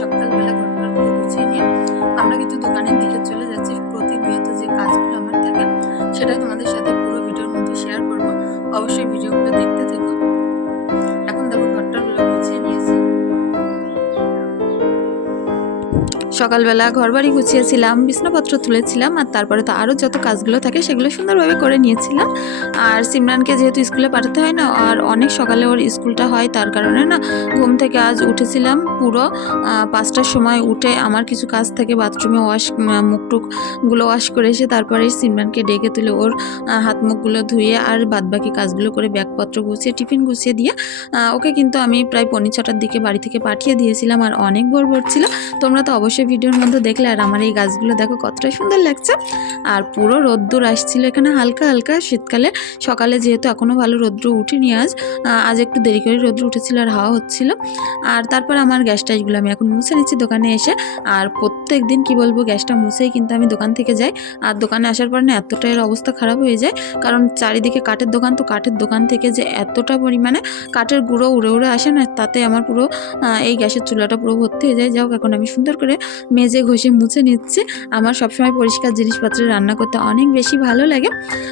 সকালবেলা ঘটনাগুলো গুছিয়ে নিয়ে আমরা কিন্তু দোকানের দিকে চলে যাচ্ছি। প্রতিনিয়ত যে কাজগুলো আমার থাকে, সেটাই তোমাদের সাথে পুরো ভিডিওর মধ্যে শেয়ার করব। অবশ্যই ভিডিওগুলো দেখতে সকালবেলা ঘরবাড়ি গুছিয়েছিলাম, বিছনাপত্র তুলেছিলাম আর তারপরে তো আরও যত কাজগুলো থাকে সেগুলো সুন্দরভাবে করে নিয়েছিলাম। আর সিমরানকে যেহেতু স্কুলে পাঠাতে হয় না, আর অনেক সকালে ওর স্কুলটা হয় তার কারণে না ঘুম থেকে আজ উঠেছিলাম পুরো পাঁচটার সময় উঠে আমার কিছু কাজ থাকে বাথরুমে ওয়াশ মুখ টুকগুলো ওয়াশ করে এসে তারপরে সিমরানকে ডেকে তুলে ওর হাত মুখগুলো ধুয়ে আর বাদবাকি কাজগুলো করে ব্যাগপত্র গুছিয়ে, টিফিন গুছিয়ে দিয়ে ওকে কিন্তু আমি প্রায় পৌনে ছটার দিকে বাড়ি থেকে পাঠিয়ে দিয়েছিলাম আর অনেক ভোর ভোর ছিল। তোমরা তো অবশ্যই ভিডিওর মধ্যে দেখলে আর আমার এই গাছগুলো দেখো কতটা সুন্দর লাগছে। আর পুরো রোদ্দুর আসছিল এখানে হালকা হালকা শীতকালে। সকালে যেহেতু এখনও ভালো রৌদ্র উঠেনি আজ আজ একটু দেরি করে রৌদ্র উঠেছিল আর হাওয়া হচ্ছিল। আর তারপর আমার গ্যাস টাইসগুলো আমি এখন মুছে নিচ্ছি দোকানে এসে। আর প্রত্যেক দিন কি বলব, গ্যাসটা মুছেই কিন্তু আমি দোকান থেকে যাই। আর দোকানে আসার পর না এতটাই অবস্থা খারাপ হয়ে যায়। কারণ চারিদিকে কাঠের দোকান, তো কাঠের দোকান থেকে যে এতটা পরিমাণে কাঠের গুঁড়ো উড়ে উড়ে আসে না, তাতে আমার পুরো এই গ্যাসের চুলাটা পুরো ভর্তি হয়ে যায়। হোক, এখন আমি সুন্দর করে মেজে ঘষে মুছে নিচ্ছে। আমার সবসময় পরিষ্কার জিনিসপত্রে রান্না করতে অনেক বেশি ভালো লাগে।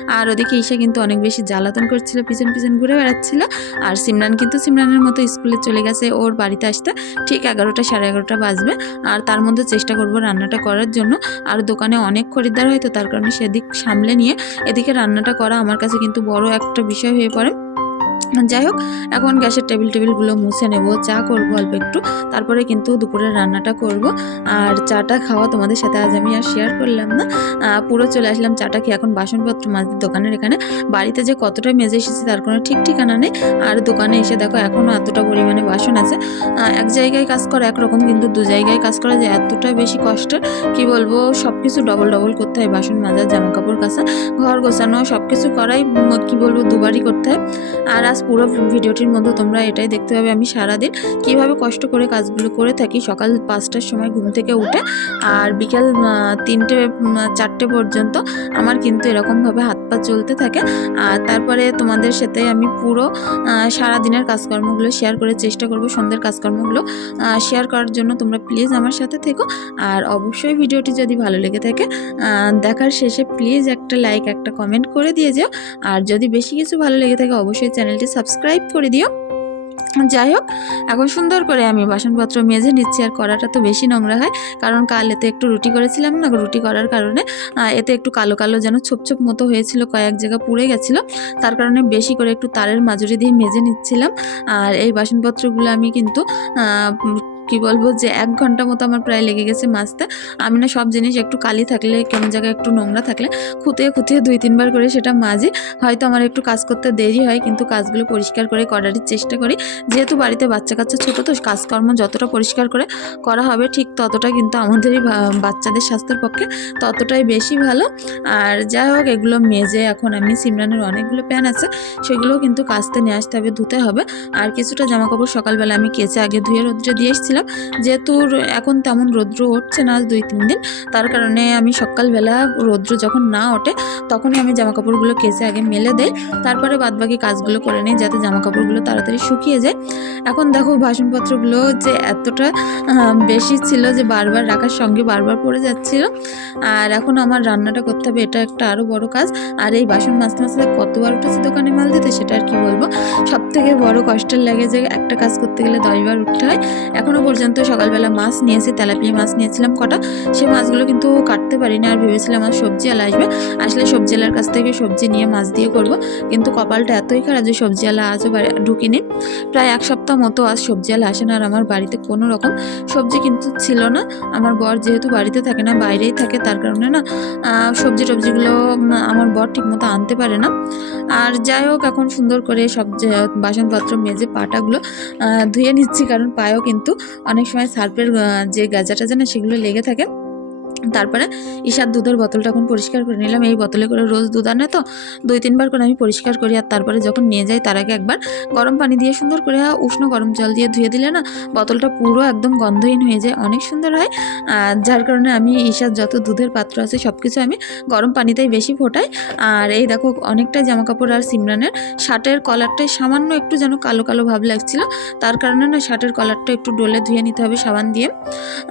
আর ওদিকে ঈশা কিন্তু অনেক বেশি জ্বালাতন করছিল, পিছন পিছন ঘুরে বেড়াচ্ছিল। আর সিমরান কিন্তু সিমরানের মতো স্কুলে চলে গেছে, ওর বাড়িতে আসতে ঠিক এগারোটা সাড়ে এগারোটা বাজবে। আর তার মধ্যে চেষ্টা করব রান্নাটা করার জন্য। আর দোকানে অনেক খরিদ্দার হয় তো তার কারণে সেদিক সামলে নিয়ে এদিকে রান্নাটা করা আমার কাছে কিন্তু বড় একটা বিষয় হয়ে পড়ে। যাই হোক, এখন গ্যাসের টেবিল টেবিলগুলো মুছে নেব। চা করব অল্প একটু, তারপরে কিন্তু দুপুরের রান্নাটা করব। আর চাটা খাওয়া তোমাদের সাথে আজ আমি আর শেয়ার করলাম না। পুরো চলে আসলাম চাটা খেয়ে। এখন বাসনপত্র মাঝের দোকানের এখানে। বাড়িতে যে কতটা মেজে এসেছি তার কোনো ঠিক ঠিকানা নেই। আর দোকানে এসে দেখো এখনও এতটা পরিমাণে বাসন আছে। এক জায়গায় কাজ করা একরকম, কিন্তু দু জায়গায় কাজ করা যে এতটা বেশি কষ্টের, কি বলব? সব কিছু ডবল ডবল করতে হয়। বাসন মাজা জামা কাপড় কাচা, ঘর গোছানো সব কিছু করাই, কি বলব? দুবারই করতে হয়। আর আজ পুরো ভিডিওটির মধ্যে তোমরা এটাই দেখতে পাবে আমি সারাদিন কীভাবে কষ্ট করে কাজগুলো করে থাকি। সকাল পাঁচটার সময় ঘুম থেকে উঠে আর বিকেল তিনটে চারটে পর্যন্ত আমার কিন্তু এরকমভাবে হাত পা চলতে থাকে। আর তারপরে তোমাদের সাথে আমি পুরো সারাদিনের কাজকর্মগুলো শেয়ার করে চেষ্টা করব, সন্ধ্যের কাজকর্মগুলো শেয়ার করার জন্য। তোমরা প্লিজ আমার সাথে থেকো। আর অবশ্যই ভিডিওটি যদি ভালো লেগে থাকে দেখার শেষে প্লিজ একটা লাইক একটা কমেন্ট করে দিয়ে যেও। আর যদি বেশি কিছু ভালো লেগে থাকে, অবশ্যই চ্যানেলটি সাবস্ক্রাইব করে দিও। যাই হোক, এখন সুন্দর করে আমি বাসনপত্র মেজে নিচ্ছি, আর কড়াটা তো বেশি নোংরা হয়, কারণ কাল এতে একটু রুটি করেছিলাম না, রুটি করার কারণে এতে একটু কালো কালো যেন ছোপ ছোপ মতো হয়েছিল, কয়েক জায়গা পুড়ে গেছিল, তার কারণে বেশি করে একটু তারের মাজুরি দিয়ে মেজে নিচ্ছিলাম, আর এই বাসনপত্রগুলো আমি কিন্তু কি বলব যে এক ঘণ্টা মতো আমার প্রায় লেগে গেছে মাজতে। আমি না সব জিনিস একটু কালি থাকলে, কেমন জায়গায় একটু নোংরা থাকলে খুঁতিয়ে খুঁতিয়ে দুই তিনবার করে সেটা মাজি। হয়তো আমার একটু কাজ করতে দেরি হয়, কিন্তু কাজগুলো পরিষ্কার করে করার চেষ্টা করি। যেহেতু বাড়িতে বাচ্চা কাচ্চা ছোটো, তো কাজকর্ম যতটা পরিষ্কার করে করা হবে, ঠিক ততটা কিন্তু আমাদেরই বাচ্চাদের স্বাস্থ্যের পক্ষে ততটাই বেশি ভালো। আর যাই হোক, এগুলো মেজে এখন আমি সিমরানের অনেকগুলো প্যান আছে সেগুলো কিন্তু কাচতে নিয়ে আসতে হবে, ধুতে হবে। আর কিছুটা জামা কাপড় সকালবেলা আমি কেচে আগে ধুয়ে রোদ্রে দিয়ে এসেছিলাম। যেহেতু র- এখন তেমন রৌদ্র উঠছে না দুই, তিন দিন। তার কারণে আমি সকালবেলা রৌদ্র যখন না ওঠে, তখনই আমি জামা কাপড়গুলো কেচে আগে মেলে দেয় তারপরে বাদবাকি কাজগুলো করে নিই যাতে জামা কাপড়গুলো তাড়াতাড়ি শুকিয়ে যায়। এখন দেখো বাসনপত্রগুলো যে এতটা বেশি ছিল যে বারবার রাখার সঙ্গে বারবার পড়ে যাচ্ছিল। আর এখন আমার রান্নাটা করতে হবে, এটা একটা আরও বড় কাজ। আর এই বাসন মাজতে মাজতে কতবার উঠেছে দোকানে মাল দিতে সেটা আর কি বলব? সব থেকে বড় কষ্টের লাগে যে একটা কাজ করতে গেলে দশবার উঠতে হয়। এখনও পর্যন্ত সকালবেলা মাছ নিয়েছি, তেলাপিয়া মাছ নিয়েছিলাম কটা। সেই মাছগুলো কিন্তু কাটতে পারিনি আর ভেবেছিলাম আমার সবজি আলা আসবে। আসলে সবজিওয়ালার কাছ থেকে সবজি নিয়ে মাছ দিয়ে করব, কিন্তু কপালটা এতই খারাপ যে সবজিওয়ালা আজও বাড়ি ঢুকিনি। প্রায় এক সপ্তাহ মতো আজ সবজি আলা আসে না আর আমার বাড়িতে কোনো রকম সবজি কিন্তু ছিল না। আমার বর যেহেতু বাড়িতে থাকে না, বাইরেই থাকে, তার কারণে না সবজি টবজিগুলো আমার বর ঠিকমতো আনতে পারে না। আর যাই হোক, এখন সুন্দর করে সব বাসনপত্র, মেজে পাটাগুলো ধুয়ে নিচ্ছি, কারণ পায়েও কিন্তু অনেক সময় সার্ফের যে গাজাটা যেন সেগুলো লেগে থাকে। তারপরে ঈশার দুধের বোতলটা এখন পরিষ্কার করে নিলাম। এই বোতলে করে রোজ দুধ আনে তো দুই তিনবার করে আমি পরিষ্কার করি আর তারপরে যখন নিয়ে যাই তার আগে একবার গরম পানি দিয়ে সুন্দর করে উষ্ণ গরম জল দিয়ে ধুয়ে দিলে না বোতলটা পুরো একদম গন্ধহীন হয়ে যায়, অনেক সুন্দর হয়। আর যার কারণে আমি ঈশার যত দুধের পাত্র আছে সব কিছু আমি গরম পানিতেই বেশি ফোটাই। আর এই দেখো অনেকটা জামা কাপড় আর সিমরানের শার্টের কলারটাই সামান্য একটু যেন কালো কালো ভাব লাগছিল। তার কারণে না শার্টের কলারটা একটু ডোলে ধুয়ে নিতে হবে সাবান দিয়ে।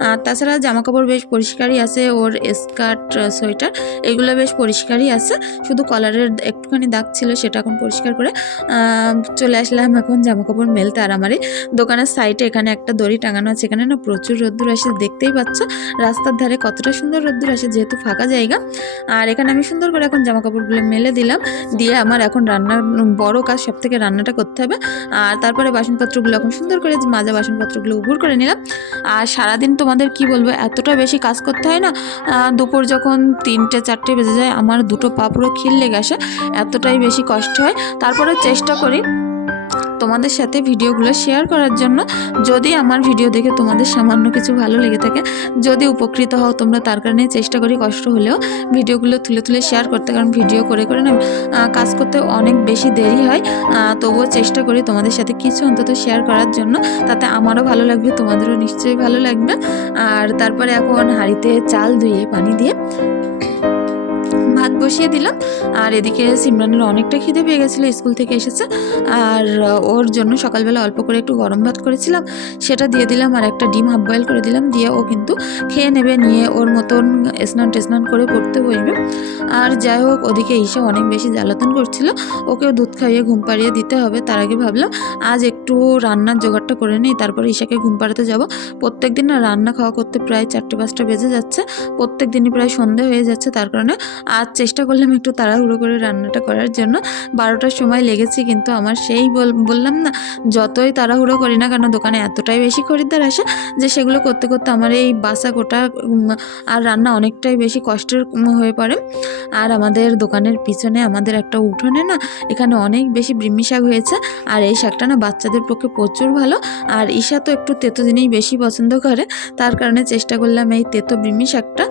আর তাছাড়া জামা কাপড় বেশ পরিষ্কারই আছে ওর স্কার্ট সোয়েটার, এগুলো বেশ পরিষ্কারই আছে। শুধু কলারের একটুখানি দাগ ছিল, সেটা এখন পরিষ্কার করে চলে আসলাম এখন জামা কাপড় মেলতে আর আমার দোকানের সাইডে এখানে একটা দড়ি টাঙানো আছে। এখানে না প্রচুর রোদ্দুর আসে, দেখতেই পাচ্ছ। রাস্তার ধারে কতটা সুন্দর রোদ্দুর আসে, যেহেতু ফাঁকা জায়গা। আর এখানে আমি সুন্দর করে এখন জামা কাপড়গুলো মেলে দিলাম। দিয়ে আমার এখন রান্নার বড় কাজ সব থেকে রান্নাটা করতে হবে। আর তারপরে বাসনপত্রগুলো এখন সুন্দর করে মাজা বাসনপত্রগুলো উপুর করে নিলাম। আর সারাদিন তোমাদের কি বলব, এতটা বেশি কাজ করতে হয় না। আহ, দুপুর যখন তিনটে চারটে বেজে যায় আমার দুটো পা পুরো খিল লেগে আসে এতটাই বেশি কষ্ট হয়। তারপরে চেষ্টা করি তোমাদের সাথে ভিডিওগুলো শেয়ার করার জন্য যদি আমার ভিডিও দেখে তোমাদের সামান্য কিছু ভালো লেগে থাকে, যদি উপকৃত হও তোমরা তার কারণে চেষ্টা করি কষ্ট হলেও ভিডিওগুলো তুলে তুলে শেয়ার করতে, কারণ ভিডিও করে করে না কাজ করতে অনেক বেশি দেরি হয়। তবুও চেষ্টা করি তোমাদের সাথে কিছু অন্তত শেয়ার করার জন্য, তাতে আমারও ভালো লাগবে, তোমাদেরও নিশ্চয়ই ভালো লাগবে। আর তারপরে এখন হাঁড়িতে চাল ধুয়ে পানি দিয়ে ভাত বসিয়ে দিলাম। আর এদিকে সিমরানের অনেকটা খিদে পেয়ে গেছিল, স্কুল থেকে এসেছে। আর ওর জন্য সকালবেলা অল্প করে একটু গরম ভাত করেছিলাম। সেটা দিয়ে দিলাম আর একটা ডিম হাফ বয়েল করে দিলাম। দিয়ে ও কিন্তু খেয়ে নেবে, নিয়ে ওর মতন স্নান টেস্নান করে পড়তে বসবে আর যাই হোক, ওদিকে ঈশা অনেক বেশি জ্বালাতন করছিল। ওকেও দুধ খাইয়ে ঘুম পাড়িয়ে দিতে হবে, তার আগে ভাবলাম আজ একটু রান্নার জোগাড়টা করে নিই, তারপরে ঈশাকে ঘুম পাড়াতে যাব। প্রত্যেক দিন রান্না খাওয়া করতে প্রায় চারটে পাঁচটা বেজে যাচ্ছে। প্রত্যেক দিনই প্রায় সন্ধে হয়ে যাচ্ছে, তার কারণে আজ চেষ্টা করলাম একটু তাড়াহুড়ো করে রান্নাটা করার জন্য। বারোটার সময় লেগেছে কিন্তু আমার সেই বল- বললাম না, যতই তাড়াহুড়ো করি না কেন, দোকানে এতটাই বেশি খরিদ্দার আসে যে সেগুলো করতে করতে আমার এই বাসা কোটা আর রান্না অনেকটাই বেশি কষ্টের হয়ে পড়ে। আর আমাদের দোকানের পিছনে আমাদের একটা উঠোনে না, এখানে অনেক বেশি বৃম্মি শাক হয়েছে। আর এই শাকটা না বাচ্চাদের পক্ষে প্রচুর ভালো। আর ঈশা তো একটু তেতো জিনিস বেশি পছন্দ করে, তার কারণে চেষ্টা করলাম এই তেতো বৃম্মি শাকটা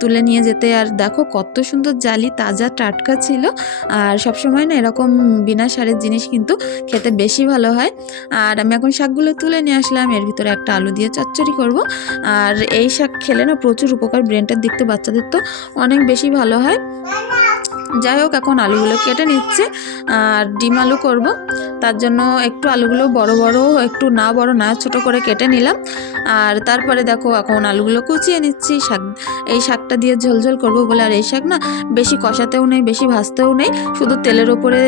তুলে নিয়ে যেতে। আর দেখো কত সুন্দর জালি তাজা টাটকা ছিল। আর সবসময় না এরকম বিনা সারের জিনিস কিন্তু খেতে বেশি ভালো হয়। আর আমি এখন শাকগুলো তুলে নিয়ে আসলাম। এর ভিতরে একটা আলু দিয়ে চচ্চড়ি করব। আর এই শাক খেলে না প্রচুর উপকার। ব্রেনটার দিকতে বাচ্চাদের তো অনেক বেশি ভালো হয়। যাই হোক, এখন আলুগুলো কেটে নিচ্ছে আর ডিম আলু করব। তার জন্য একটু আলুগুলো বড় বড়, একটু না বড় না, ছোট করে কেটে নিলাম। আর তারপরে দেখো, এখন আলুগুলো কুচিয়ে নিচ্ছি। শাক, এই শাকটা দিয়ে ঝোলঝোল করব বলে আর এই শাক না বেশি কষাতেও নেই, বেশি ভাজতেও নেই। শুধু তেলের ওপরে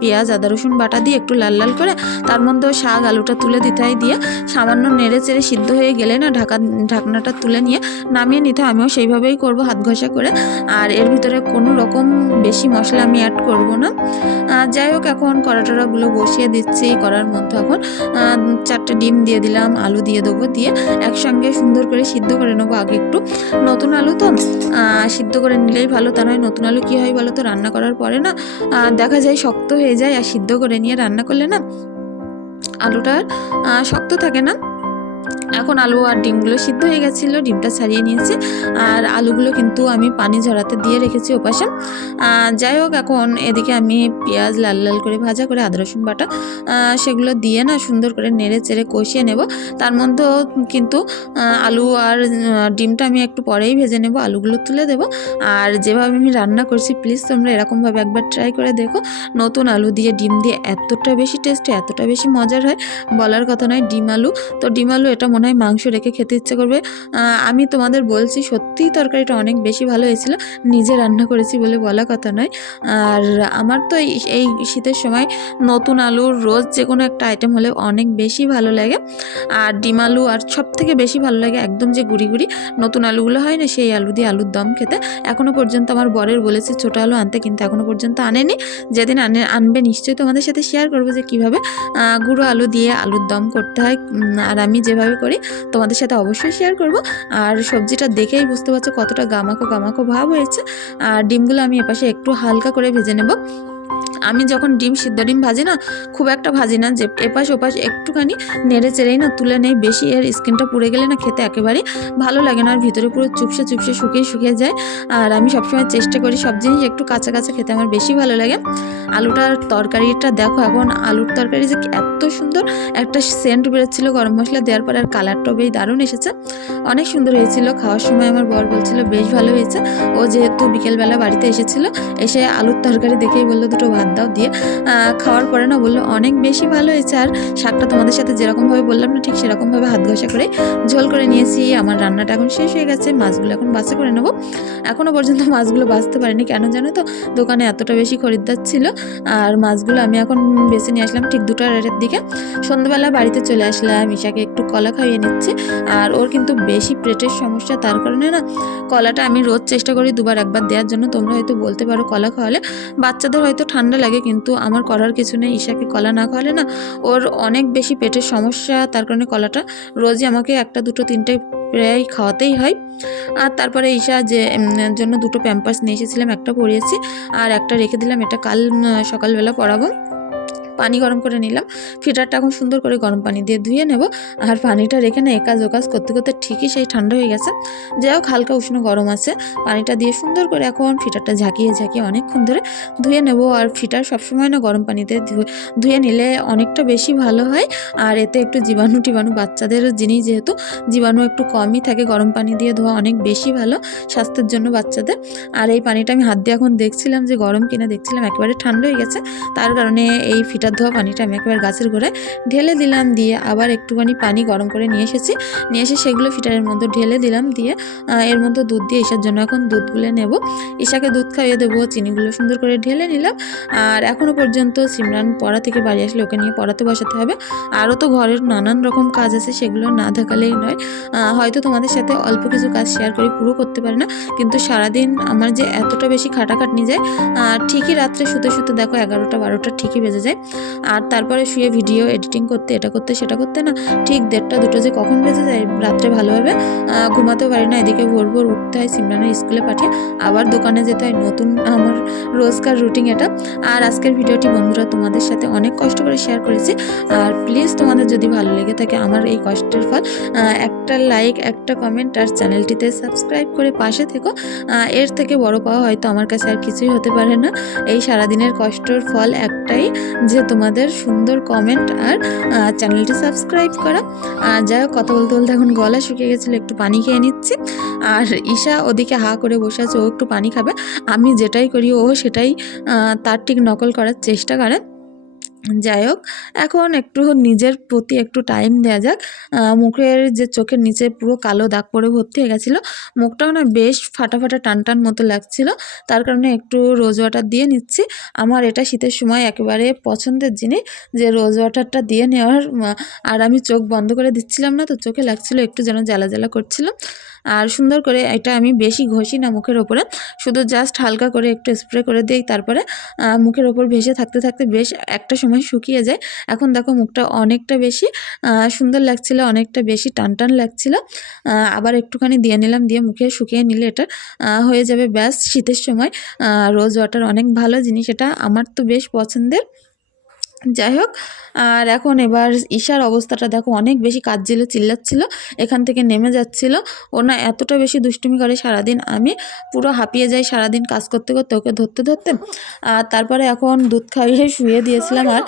পেঁয়াজ, আদা, রসুন বাটা দিয়ে একটু লাল লাল করে তার মধ্যেও শাক, আলুটা তুলে দিতে দিয়ে সামান্য নেড়ে চেড়ে সিদ্ধ হয়ে গেলে না ঢাকা, ঢাকনাটা তুলে নিয়ে নামিয়ে নিতে আমিও সেইভাবেই করব হাত ঘষা করে। আর এর ভিতরে কোনো রকম বেশি মশলা আমি অ্যাড করব না। যাই হোক এখন কড়াটড়াগুলো বসিয়ে দিচ্ছি। করার মধ্যে এখন চারটে ডিম দিয়ে দিলাম আলু দিয়ে দেবো দিয়ে একসঙ্গে সুন্দর করে সিদ্ধ করে নেব আগে একটু। নতুন আলু তো সিদ্ধ করে নিলেই ভালো তা নয় নতুন আলু কী হয় বলো তো? রান্না করার পরে না দেখা যায় শক্ত হয়ে যায় আর সিদ্ধ করে নিয়ে রান্না করলে না আলুটা আর, শক্ত থাকে না। এখন আলু আর ডিমগুলো সিদ্ধ হয়ে গেছিল, ডিমটা ছাড়িয়ে নিয়েছি। আর আলুগুলো কিন্তু আমি পানি ঝরাতে দিয়ে রেখেছি ওপাশে। যাই হোক, এখন এদিকে আমি পেঁয়াজ লাল লাল করে ভাজা করে আদা, রসুন বাটা সেগুলো দিয়ে না সুন্দর করে নেড়ে চেড়ে কষিয়ে নেব। তার মধ্যেও কিন্তু আলু আর ডিমটা আমি একটু পরেই ভেজে নেব, আলুগুলো তুলে দেব। আর যেভাবে আমি রান্না করছি, প্লিজ তোমরা এরকমভাবে একবার ট্রাই করে দেখো। নতুন আলু দিয়ে ডিম দিয়ে এতটা বেশি টেস্টি, এতটা বেশি মজার হয়, বলার কথা নয়, ডিম আলু। তো ডিম আলু এটা মনে হয় মাংস রেখে খেতে ইচ্ছে করবে। আমি তোমাদের বলছি, সত্যিই তরকারিটা অনেক বেশি ভালো হয়েছিল। নিজে রান্না করেছি বলে বলা কথা নয়। আর আমার তো এই শীতের সময় নতুন আলুর রোজ যে কোনো একটা আইটেম হলে অনেক বেশি ভালো লাগে। আর ডিম আলু আর সব থেকে বেশি ভালো লাগে একদম যে গুড়ি গুড়ি। নতুন আলুগুলো হয় না, সেই আলু দিয়ে আলুর দম খেতে। এখনও পর্যন্ত আমার বরের বলেছে, ছোটো আলু আনতে, কিন্তু এখনও পর্যন্ত আনেনি। যেদিন আনে, আনবে নিশ্চয়ই তোমাদের সাথে শেয়ার করব যে কীভাবে গুঁড়ো আলু দিয়ে আলুর দম করতে হয়। আর আমি যেভাবে করি, তোমাদের সাথে অবশ্যই শেয়ার করব। আর সবজিটা দেখেই বুঝতে পারছ কতটা গামাকো গামাকো ভাব হয়েছে। আর ডিমগুলো আমি এপাশে একটু হালকা করে ভেজে নেব। আমি যখন ডিম সিদ্ধ ডিম ভাজি না, খুব একটা ভাজি না, যে এপাশ ওপাশ একটুখানি নেড়ে চেড়েই না তুলে নেই, বেশি এর স্কিনটা পুড়ে গেলে না খেতে একেবারেই ভালো লাগে না, আর ভিতরে পুরো চুপসে চুপসে শুকিয়ে শুকিয়ে যায়। আর আমি সবসময় চেষ্টা করি সব জিনিস একটু কাঁচা কাঁচা খেতে, আমার বেশি ভালো লাগে। আলুটার তরকারিটা দেখো এখন, আলুর তরকারি যে এত সুন্দর, একটা সেন্ট বেরোচ্ছিল গরম মশলা দেওয়ার পর, আর কালারটাও বেশ দারুণ এসেছে। অনেক সুন্দর হয়েছিল, খাওয়ার সময় আমার বর বলছিল, বেশ ভালো হয়েছে। ও যেহেতু বিকেলবেলা বাড়িতে এসেছিল, এসে আলুর তরকারি দেখেই বলল, দুটো ভাত দাও দিয়ে খাওয়ার পরে না বলল, অনেক বেশি ভালো হয়েছে আর শাকটা তোমাদের সাথে যেরকমভাবে বললাম না, ঠিক সেরকমভাবে হাত ঘষা করে ঝোল করে নিয়েছি। আমার রান্নাটা এখন শেষ হয়ে গেছে, মাছগুলো এখন বাসা করে নেব। এখনও পর্যন্ত মাছগুলো বাঁচতে পারিনি। কেন জানো তো, দোকানে এতটা বেশি খরিদ্দার ছিল আর মাছগুলো আমি এখন বেছে নিয়ে আসলাম ঠিক দুটো আড়াইটার দিকে। সন্ধ্যাবেলা বাড়িতে চলে আসলাম ইশাকে একটু কলা খাইয়ে নিচ্ছি আর ওর কিন্তু বেশি পেটের সমস্যা, তার কারণে না কলাটা আমি রোজ চেষ্টা করি দুবার একবার দেওয়ার জন্য। তোমরা হয়তো বলতে পারো কলা খাওয়ালে, বাচ্চাদের হয়তো ঠান্ডা লাগে, কিন্তু আমার করার কিছু নেই। ঈশাকে কলা না খাওয়ালে না ওর অনেক বেশি পেটের সমস্যা, তার কারণে কলাটা রোজই আমাকে একটা, দুটো, তিনটে প্রায় খাওয়াতেই হয়। আর তারপরে ঈশা যে জন্য দুটো প্যাম্পার্স নিয়ে এসেছিলাম, একটা পরিয়েছি আর একটা রেখে দিলাম, এটা কাল সকালবেলা পরাবো। পানি গরম করে নিলাম। ফিটারটা এখন সুন্দর করে গরম পানি দিয়ে ধুয়ে নেব। আর পানিটা রেখে না একাজ ওকাজ করতে করতে ঠিকই সেই ঠান্ডা হয়ে গেছে। যাই হোক, হালকা উষ্ণ গরম আছে। পানিটা দিয়ে সুন্দর করে এখন ফিটারটা ঝাঁকিয়ে ঝাঁকিয়ে অনেকক্ষণ ধরে ধুয়ে নেব। আর ফিটার সবসময় না গরম পানিতে ধুয়ে নিলে অনেকটা বেশি ভালো হয়। আর এতে একটু জীবাণু টিবাণু বাচ্চাদের জিনিস যেহেতু, জীবাণু একটু কমই থাকে। গরম পানি দিয়ে ধোয়া অনেক বেশি ভালো স্বাস্থ্যের জন্য বাচ্চাদের। আর এই পানিটা আমি হাত দিয়ে এখন দেখছিলাম যে গরম কিনা, দেখছিলাম একেবারে ঠান্ডা হয়ে গেছে। তার কারণে এই ফিটার ধোয়া পানিটা আমি একেবারে গাছের গোড়ায় ঢেলে দিলাম দিয়ে আবার একটুখানি পানি গরম করে নিয়ে এসেছি। নিয়ে এসে সেগুলো ফিটারের মধ্যে ঢেলে দিলাম দিয়ে এর মধ্যে দুধ দিয়ে ঈশার জন্য এখন দুধ গুলে নেব। ঈশাকে দুধ খাইয়ে দেবো, চিনিগুলো সুন্দর করে ঢেলে নিলাম। আর এখনও পর্যন্ত সিমরান পড়া থেকে বাড়ি আসলে ওকে নিয়ে পড়াতে বসাতে হবে। আরও তো ঘরের নানান রকম কাজ আছে, সেগুলো না থাকালেই নয়। হয়তো তোমাদের সাথে অল্প কিছু কাজ শেয়ার করে পুরো করতে পারি না, কিন্তু সারাদিন আমার যে এতটা বেশি খাটাখাটনি যায় ঠিকই রাত্রে শুতে শুতে দেখো এগারোটা বারোটা ঠিকই বেজে যায়। আর তারপরে শুয়ে ভিডিও এডিটিং করতে, এটা করতে, সেটা করতে না, ঠিক দেড়টা, দুটো যে কখন বেজে যায়, রাত্রে ভালোভাবে ঘুমাতেও পারি না, এদিকে ভোর ভোর উঠতে হয়, সিমরানের স্কুলে পাঠিয়ে আবার দোকানে যেতে হয়, নতুন আমার রোজকার রুটিন এটা। আর আজকের ভিডিওটি বন্ধুরা তোমাদের সাথে অনেক কষ্ট করে শেয়ার করেছি। আর প্লিজ তোমাদের যদি ভালো লেগে থাকে আমার এই কষ্টের ফল একটা লাইক একটা কমেন্ট আর চ্যানেলটিতে সাবস্ক্রাইব করে পাশে থেকো। এর থেকে বড় পাওয়া হয়তো আমার কাছে আর কিছুই হতে পারে না। এই সারাদিনের কষ্টর ফল একটাই যে তোমাদের সুন্দর কমেন্ট আর চ্যানেলটি সাবস্ক্রাইব করা। আর যাই কথা বলতে বলতে এখন গলা শুকিয়ে গেছিল, একটু পানি খেয়ে নিচ্ছি। আর ঈশা ওদিকে হা করে বসে আছে, ও একটু পানি খাবে। আমি যেটাই করি, ও সেটাই তার ঠিক নকল করার চেষ্টা করে। যাই হোক, এখন একটু নিজের প্রতি একটু টাইম দেওয়া যাক। মুখের যে চোখের নিচে পুরো কালো দাগ পড়ে ভর্তি হয়ে গেছিল মুখটাও না বেশ ফাটা ফাটা টান টান মতো লাগছিল। তার কারণে একটু রোজ ওয়াটার দিয়ে নিচ্ছি। আমার এটা শীতের সময় একেবারে পছন্দের জিনিস যে রোজ ওয়াটারটা দিয়ে নেওয়ার আর আমি চোখ বন্ধ করে দিচ্ছিলাম না, তো চোখে লাগছিল একটু যেন জ্বালা জ্বালা করছিল। আর সুন্দর করে এটা আমি বেশি ঘষি না মুখের ওপরে, শুধু জাস্ট হালকা করে একটু স্প্রে করে দিই, তারপরে মুখের ওপর ভেসে থাকতে থাকতে বেশ একটা সময় শুকিয়ে যায়। এখন দেখো মুখটা অনেকটা বেশি সুন্দর লাগছিল, অনেকটা বেশি টান টান লাগছিল আবার একটুখানি দিয়ে নিলাম, দিয়ে মুখে শুকিয়ে নিলে এটা হয়ে যাবে। ব্যাস, শীতের সময় রোজ ওয়াটার অনেক ভালো জিনিস, এটা আমার তো বেশ পছন্দের। যাই হোক, আর এখন এবার ঈশার অবস্থাটা দেখো অনেক বেশি কাঁদছিল চিল্লাচ্ছিল, এখান থেকে নেমে যাচ্ছিল। ও না এতটা বেশি দুষ্টুমি করে সারাদিন, আমি পুরো হাঁপিয়ে যাই সারাদিন কাজ করতে করতে ওকে ধরতে ধরতে। আর তারপরে এখন দুধ খাইয়ে শুয়ে দিয়েছিলাম আর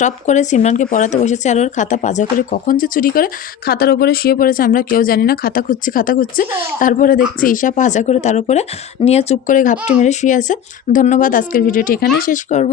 টপ করে সিমরানকে পড়াতে বসেছে আর ওর খাতা পাজা করে কখন যে চুরি করে খাতার ওপরে শুয়ে পড়েছে, আমরা কেউ জানি না, খাতা খুঁজছি খাতা খুঁজছি। তারপরে দেখছি ঈশা পাজা করে তার উপরে নিয়ে চুপ করে ঘাপটি মেরে শুয়ে আছে। ধন্যবাদ, আজকের ভিডিওটি এখানেই শেষ করব।